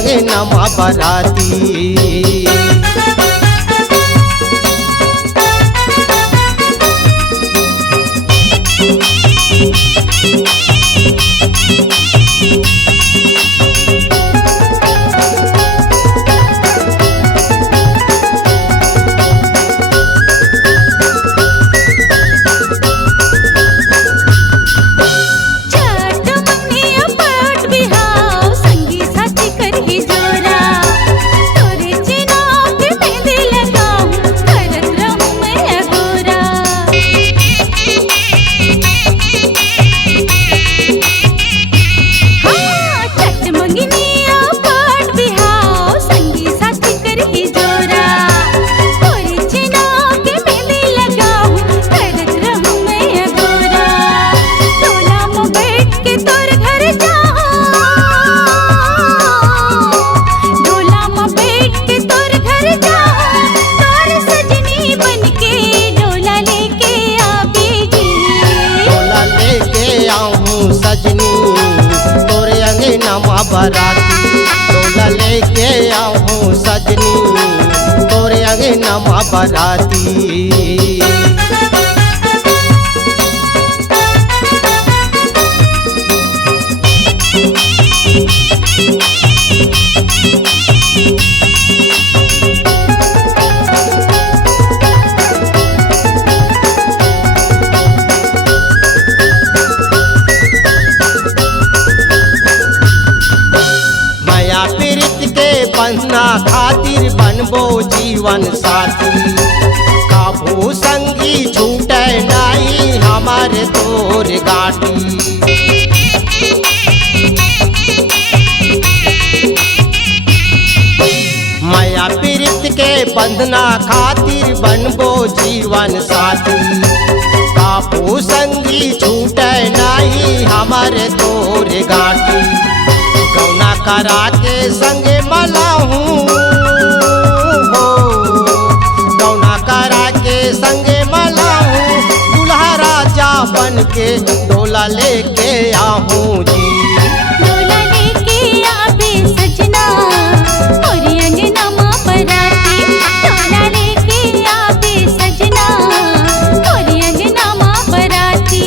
अंगनमा बराती। बराती डोला लेके आऊं सजनी तोरे अंगनमा बराती। बंधना खातिर बनबो जीवन साथी काबू संगी छूटे नहीं हमारे तोर गाटी। माया पीरित के बंधना खातिर बनबो जीवन साथी काबू संगी छूटे नहीं हमारे तोर गाटी। गौना करा के संगे मलाहूँ हो गौना करा के संगे मलाहूँ दुल्हा राजा बन के डोला लेके आऊँ जी। डोला लेके आवे सजना और अंगनमा बराती। डोला लेके आवे सजना और अंगनमा बराती।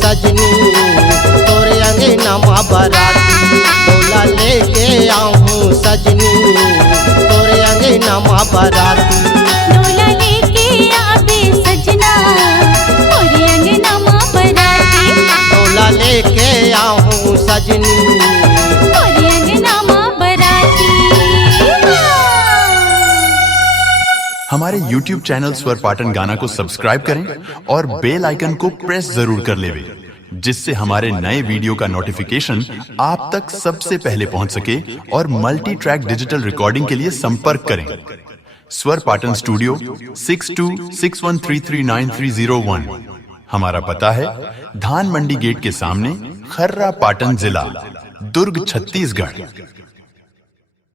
सजनी तोरे अंगनमा बराती डोला लेके आऊं सजनी तोरे अंगनमा बराती। डोला लेके आवे सजना तोरे अंगनमा बराती। डोला लेके आऊं सजनी तोरे अंगनमा बराती। हमारे YouTube चैनल स्वर पाटन गाना को सब्सक्राइब करें और बेल आइकन को प्रेस जरूर कर लेवें, जिससे हमारे नए वीडियो का नोटिफिकेशन आप तक सबसे पहले पहुंच सके। और मल्टी ट्रैक डिजिटल रिकॉर्डिंग के लिए संपर्क करें स्वर पाटन स्टूडियो 6261339301। हमारा पता है धान मंडी गेट के सामने, खर्रा पाटन जिला, दुर्ग, छत्तीसगढ़।